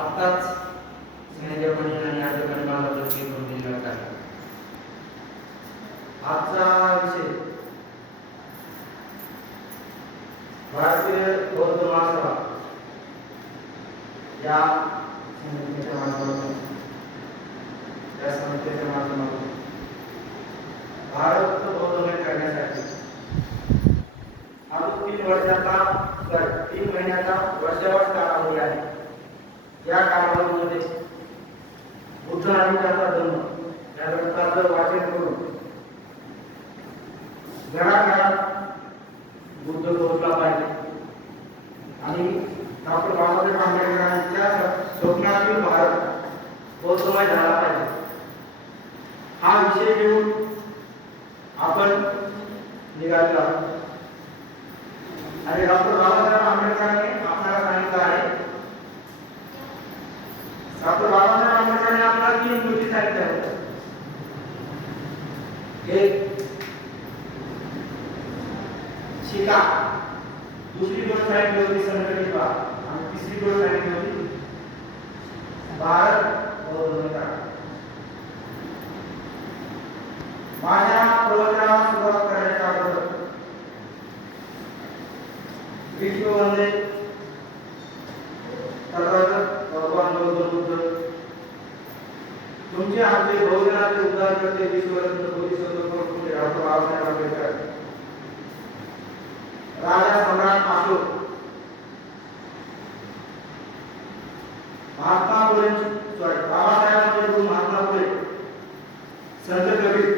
आताच स्नेहजपणी आणि आजपणी मला दृष्टी करून दिला आहे. आजचा विषय भारतीय बौद्ध महासभा या संघटनेच्या माध्यमातून या संस्थेच्या माध्यमातून भारत बौद्धमय करण्यासाठी अजून 3 महिन्याचा वर्षावर कालावधी आहे. या कालावधीमध्ये बुद्ध आणि त्याचा जन्म या ग्रंथाचं वाचन करून घराघरात बुद्ध पोहोचला पाहिजे आणि डॉक्टर बाबासाहेब आंबेडकरांच्या स्वप्नातील भारत बौद्धमय झाला पाहिजे हा विषय घेऊन आपण निघालेलो आहोत. आणि डॉक्टर बाबासाहेब आंबेडकरांनी आपल्याला सांगितलं आहे, डॉक्टर बाबासाहेब आंबेडकरांनी आपल्याला 3 गोष्टी सांगितल्या आहेत. एक शिका, दुसरी गोष्ट सांगितली होती संघटित व्हा आणि तिसरी गोष्ट सांगितली होती भारत बौद्धमय करा. माझ्या प्रवचनाला सुरुवात करण्याच्या अगोदर विश्ववंदे भगवान गौतम बुद्ध तुमचे आमचे बहुजनाचे उद्धार करते विश्वरत्न बोधिसत्व डॉक्टर बाबासाहेब आंबेडकर, राजा सम्राट अशोक, महात्मा फुले बाबासाहेबांचे गुरु महात्मा फुले, संत कबीर,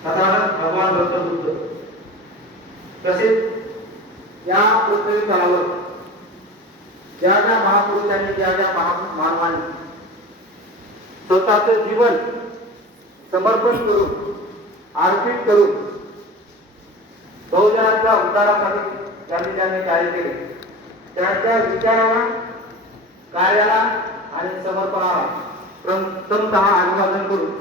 तथागत भगवान गौतम बुद्ध तसेच या पृथ्वी तलावर ज्या ज्या महापुरुषांनी ज्या ज्या मानवांनी स्वतःचं जीवन समर्पण करून अर्पित करून बहुजनांच्या उद्धारासाठी ज्यांनी कार्य केले त्यांच्या विचाराला, कार्याला आणि समर्पणाला प्रथमतः अभिवादन करून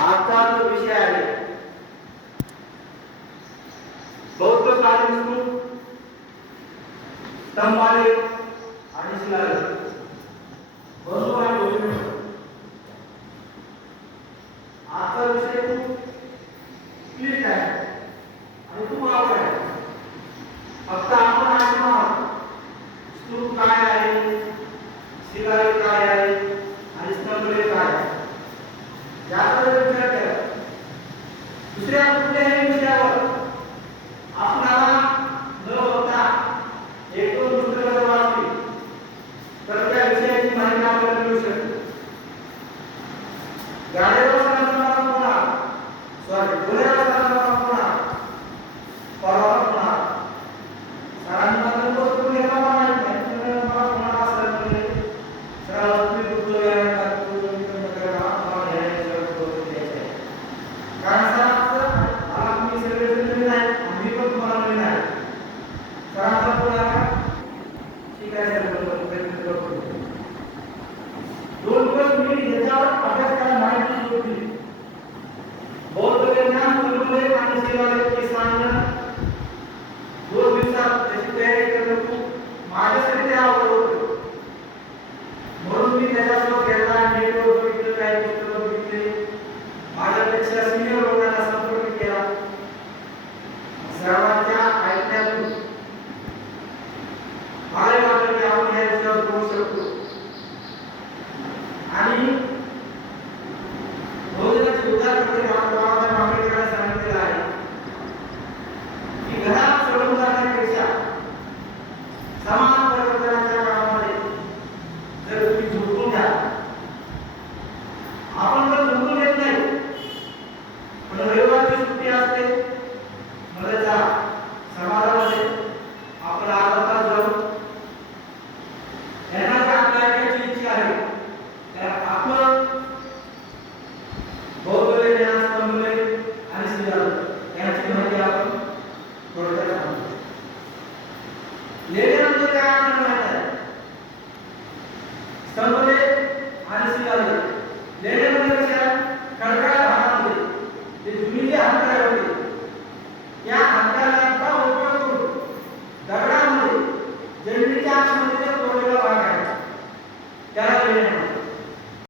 आजचा जो विषय आहे बौद्ध कालीन स्तंभालेख आणि शिलालेख. बरोबर आहे बोलून आजचा विषय खूप क्लिष्ट आहे आणि खूप आवड आहे. फक्त आपण आज स्तूप काय आहे, शिलालेख काय आहे आणि स्तंभलेख काय आहे याचा विचार केला. दुसऱ्या कुठल्याही विषयावर आपल्याला न बघता 1-2 पुस्तकं वाचली तर त्या विषयाची माहिती आपल्याला मिळू शकते. गाड्यावर सणासणारा पुन्हा गुन्ह्यावर सणासणारा पुन्हा परवा पुन्हा सरांनी मात्र गोष्ट घेता माहीत नाही मला पुन्हा असं म्हणजे सरांना तुम्ही बुद्ध कारण सरांचं मला तुम्ही सगळे जण नाही आम्ही पण तुम्हाला नवीन आहे सरांचा पुन्हा शिकायचं प्रयत्न करतो. 2 दिवस मी याच्यावर अभ्यास करायला माहिती होती. बौद्ध ज्ञान हत्यारे होते. या हत्याला